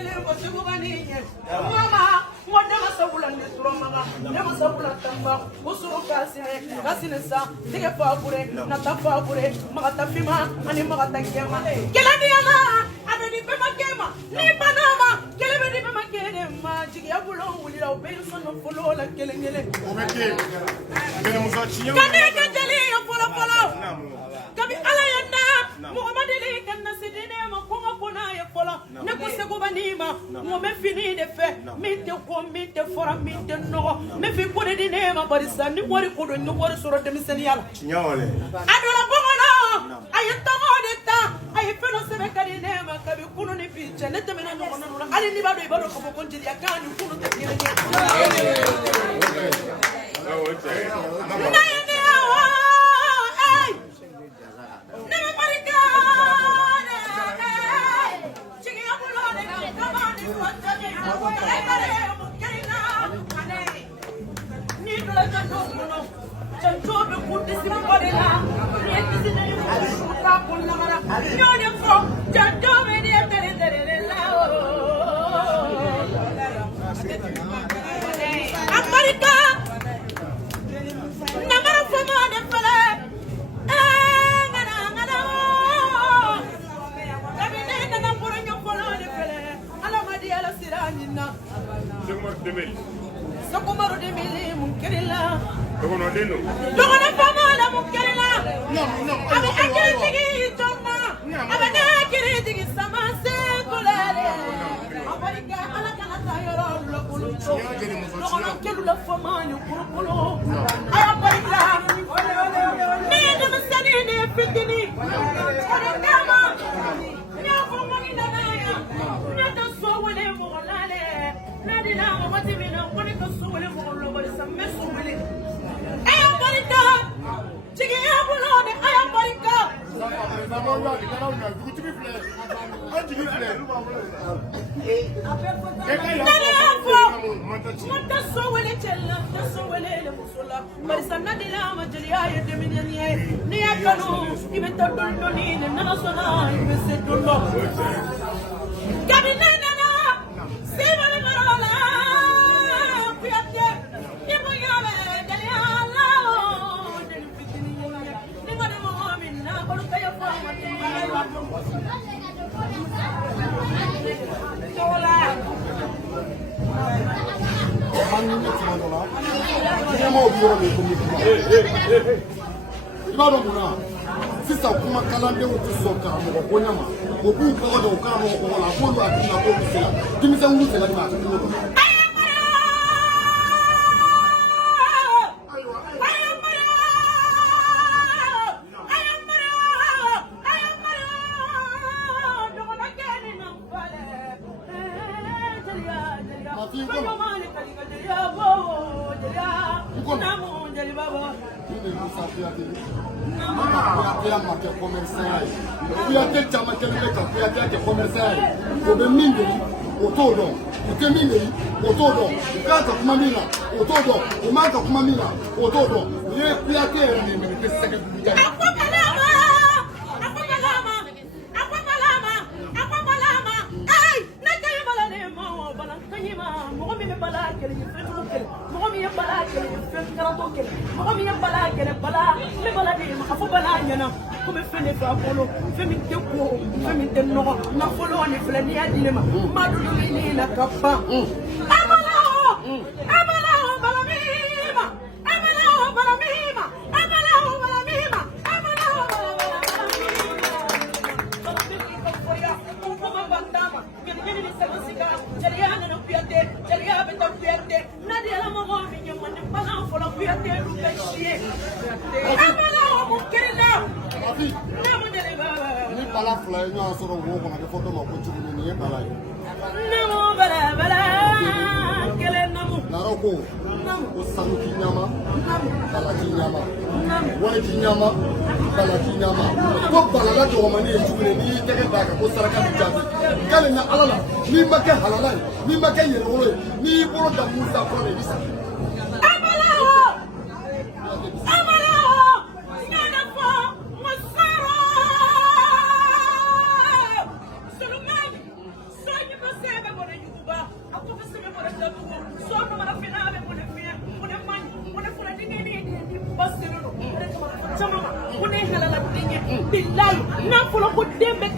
kele ko segubani nye mama ngoda masabula ni turamaga ne masabula tamba usuru kasine sa tige fabure na tafabure magata fima ani magata kema kele ni ala abedi pema kema ni panama kele bedi pema kene ma jigi abulo wulira obenso no folo la kele ngele omeke kele muzachiyo kane kele yo folo folo kabi ala yanda muhammad ali kanna sidine ma konga kona ya folo ne ko segubanima mo me fini de fe minte ko minte fora minte no me fi ko de ne ma barisa ni wori ko do ni wori soro de miseni yalla nyawale adola bongono ayata mo de ta ay feno sebe kadi ne ma kabi kuno ni fi ne te mena no no ali ni bado ibado ko ko njiri akani kuno te kire Sokumaro de mili munkerila. Dogono deno. Dogono famala munkerila. No. Abe akiri tigi toma. Abe akiri tigi samase kolere. Abarika ala kana tayoro lokulu. Dogono kelu la famani kurukulu. Aya barika. Me de masani ne fitini. Ora kama. Nya famani nanaya. Nya taso wale molale. Nadina mati mina koni ko suwele mo lo bari samme suwele ay barika chigi abulo ne ay barika mata suwele chella suwele le musula bari sanna dila ma jeliya ye deminiye ni akano ibeta dondo ni na sona ibese dondo kabina na sema Sisa kuma kalande uti soka mo ko nyama mo bu ko do ka mo ko la ko lu ati na ko bisela kimisa ngu sela ma ko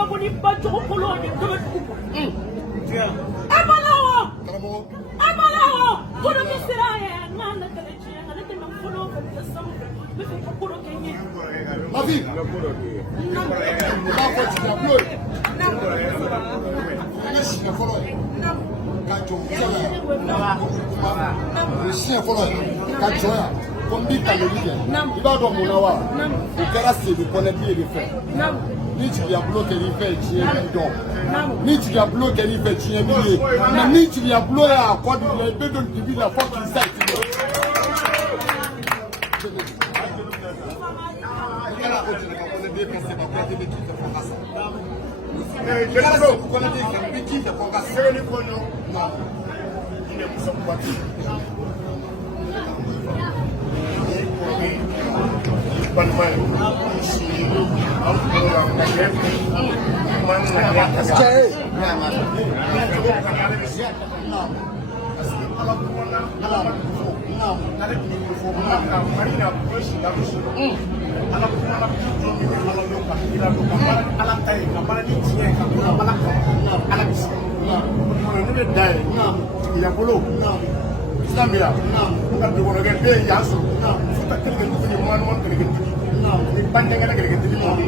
kabuni bajo kolo ni to ko amalawo kono misiraye ngana kale chi ngana te mkono ko tasamu be ko kolo kenye ma vie ma ko ti na blow na shi na follow ka jo le chien follow ka jo ya kombi ka le ligue iba do mo na wa o kera se bi koné bi e fe ni ti ya bloquer li fe chien bi do ni ti ya bloquer li fe chien bi le na ni ti ya bloquer accord le be don di bi la fuck inside ela continue ka koné bi penser ba ko de ki te focus je la ko koné bi ki te focus c'est ni ko no il est muso ko ti Banmai, Zambia, bukan di mana kita yang so, kita kerja di mana kerja di pandang ada kerja di mana,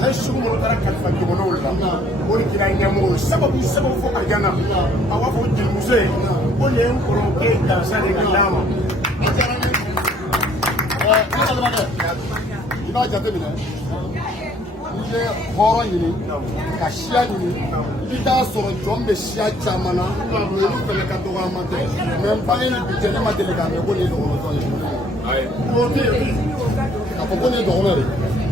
ada semua orang kerja di mana orang, orang kira nyamu, sebab fok arjana, awak fok di musik, orang kita saya dengan nama. Iba jatuh bila, ini orang ini, kasihan ini. Kita soro jombe sia chamana ni pele ka to ma te même pas ni bitene ma tele ka me ko ni do ko ai ko ti ka ko ni do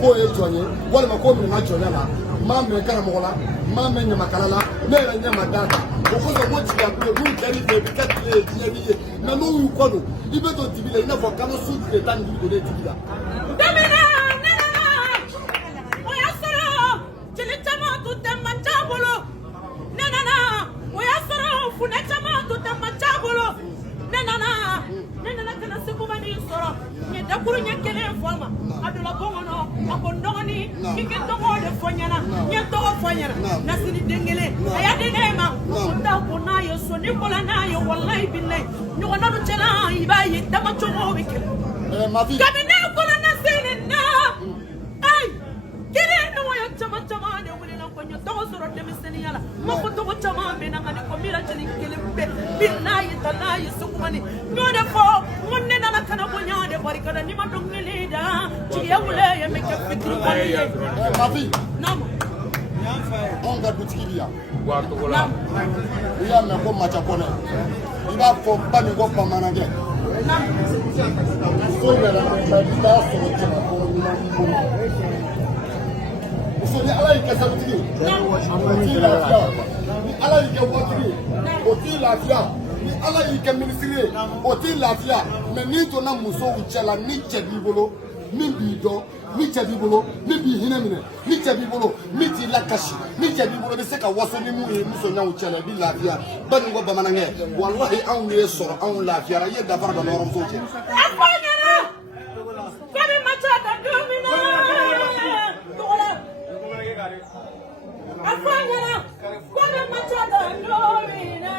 ko e jonye wala ma ko mi na jonye la ma me kara mo la ma me nya makala la ne ra nya madata ko ko so ti ya ko bu kari be bi ka ti e ti ni na no yu ko do ibe to ti bi le na fo ka no su ti tan di do de ti la nasiri dengele aya denema unda kona yo so ni kola na yo wallahi billahi ni wona do chala ibayi dama chomo wike ma vie kabine kola na sene na ay kire no yo chama ne wele na konyo to so de miseni yala ma ko to chama be na ngani ko mira chali kelimbe billahi talahi sukumani no de fo munne na kana ko nyaade bari kada ni ma dongele da ci ya wule ya me ke fitru ko ma vie namo on ga boutique dia wa to la ya me ko macha kone iba fo ba ni ko pamana ge so be la ba ta so ti ma ko ni ko so ni ala ke sa boutique ti la fia ni ala ke boutique o ti la fia ni ala ke ministre o ti la fia me ni to na muso uchela ni chebi bolo ni bi do ni chebi bolo ni bi hinemine ni chebi bolo ni ti lakashi ni chebi bolo be se ka waso ni mu e muso nya uchela bi lafia bani go bamanange wallahi an ne so an lafia ra ye da fara da loro so je afanyana kami machada domina afanyana kami machada domina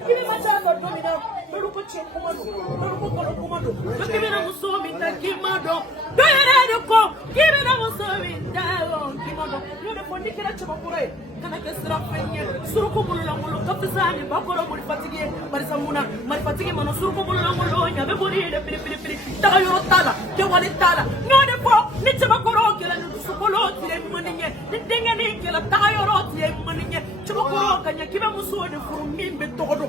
kami machada domina luko chekomado luko komado kami na musomi takimado doyere ko kami na musomi dawo kimado yone fondikira chebakure kana kesira fenye suruko bulula ngolo kafisani bakoro buli fatige barisamuna mari fatige mano suruko bulula ngolo nyabe buri de piri tayo tala ke wali tala ngode ko ni chebakoro kela ni sukolo tire maninye ni denga ni kela tayo ro tire maninye chebakoro kanya kibe muso de furu mimbe togodo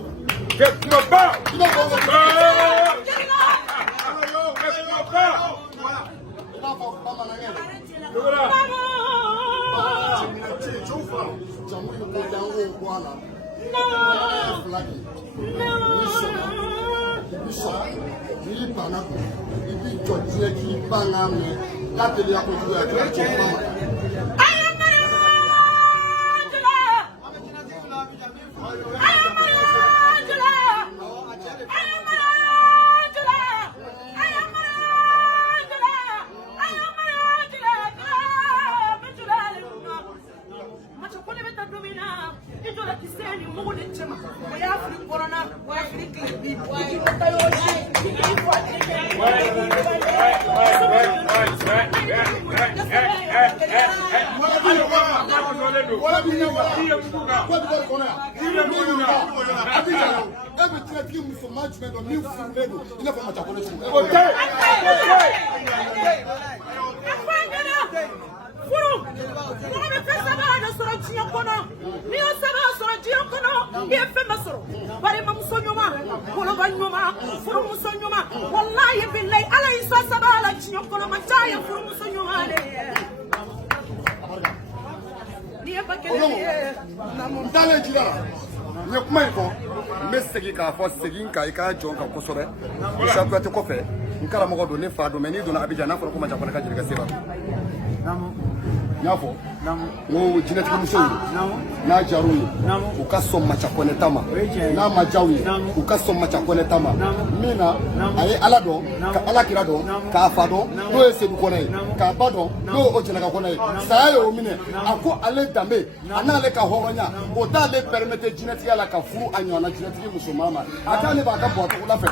ta domina ito la kiseni mugu de chema o ya fri corona o ya fri klibi ito ta yo Furu, mo be fesa ba na soro jiyo kono. Ni o saba soro jiyo kono, e fe masoro. Bare ma musonyoma, kolo ba nyoma, furu musonyoma. Wallahi billahi ala isa saba la jiyo kono ma taya furu musonyoma le. Ni e ba kele na mo dale jira. Ni kuma ifo, me segi ka fo segi nka ika jonka kosobe. Ishabu te kofe. Nkala mo do ne fa do meni do na Abidjan na fo ko ma jakona ka jirga seba. Nyafo ngo jinati muso na jaru ukaso machakone tama na majawi ukaso machakone tama mina aye alado ka alakirado ka afado no esedu kone ka bado no ojela ka kone saye o mine ako ale dambe anale ka horonya o dale permettre jinati ala ka fu anyona jinati muso mama atale ba ka boto la fe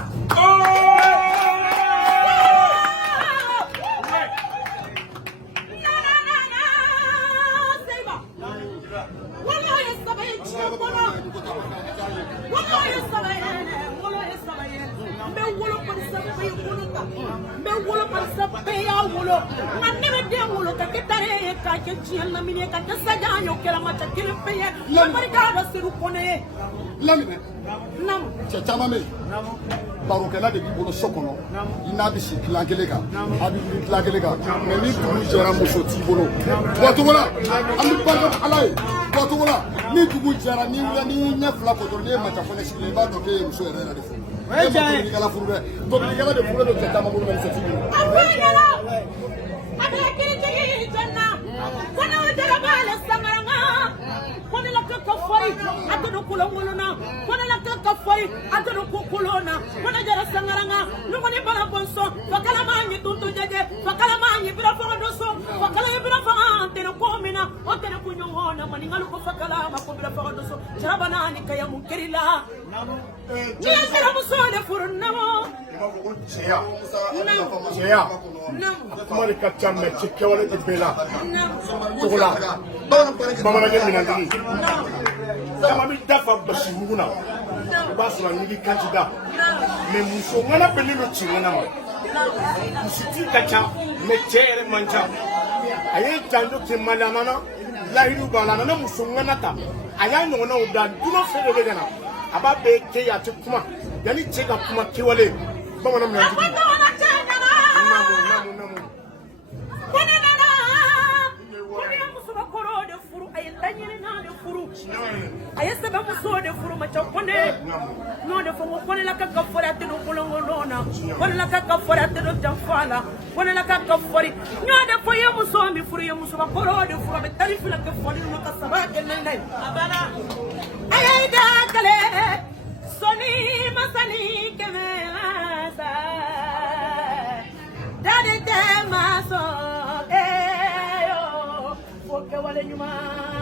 barokɛla de b'i bolo so kɔnɔ i n'a bɛ si dilan kelen kan a bɛ wuli dilan kelen kan mais ni dugu jɛra muso t'i bolo bɔcogo la an bɛ barika ala ye bɔcogo la ni dugu jɛra ni ɲɛ fila ko dɔrɔn n'i ye maca fɔlɔ sigilen i b'a dɔn k'e ye muso yɛrɛ de furu e ma tobilikɛla furu dɛ tobilikɛla de furu de cɛ caman bolo mais muso t'i bolo. a bɛ kiritigi jɛnna ko n'aw jɛra b'a la sangaranga ko ne la ka fɔri a tɛ don kolonkolon na ko ne la ka fɔri a tɛ don kolon na ko ne jɛra sangaranga ne kɔni bala bɔnsɔn fa kala maa ɲɛ tonto jɛjɛ fa kala maa ɲɛ bira faga dɔ sɔn fa kala ye bira faga tɛnɛ ko min na o tɛnɛ ko ɲɔgɔn na maninkalu ko fa kala ma ko bira faga dɔ sɔn jarabana ni kaya mun kɛri la ni ye siramuso de furu namo cɛya kuma de ka ca mais ci kɛwale tɛ bɛɛ la cogo la bamanankɛ minantigi caman bɛ dafa basi mugu na i b'a sɔrɔ a ɲigi kanji da mais muso ŋana bɛnnen don ci ŋana ma musitigi ka ca mais cɛ yɛrɛ man ca a ye janjo kɛ maliana na lahiru b'a la a nana muso ŋana ta a y'a ɲɔgɔnnaw da dunan fɛn dɔ bɛ ka na a b'a bɛɛ kɛ yen a tɛ kuma yanni cɛ ka kuma kɛwale bamanan minantigi a ye sɛbɛn muso de furu maca kone n'o de fɔ ko kone la ka fɔri a tɛ don kolonkolon na kone la ka fɔri a tɛ don janfa la kone la ka fɔri n'o de fɔ i ye muso min furu i ye musokɔrɔ de furu a bɛ tari fila kɛ fɔli ma ka saba kɛ nɛnɛ ye a ye da kale sɔni masani kɛmɛ sa dade tɛ ma sɔn fo kɛwale ɲuman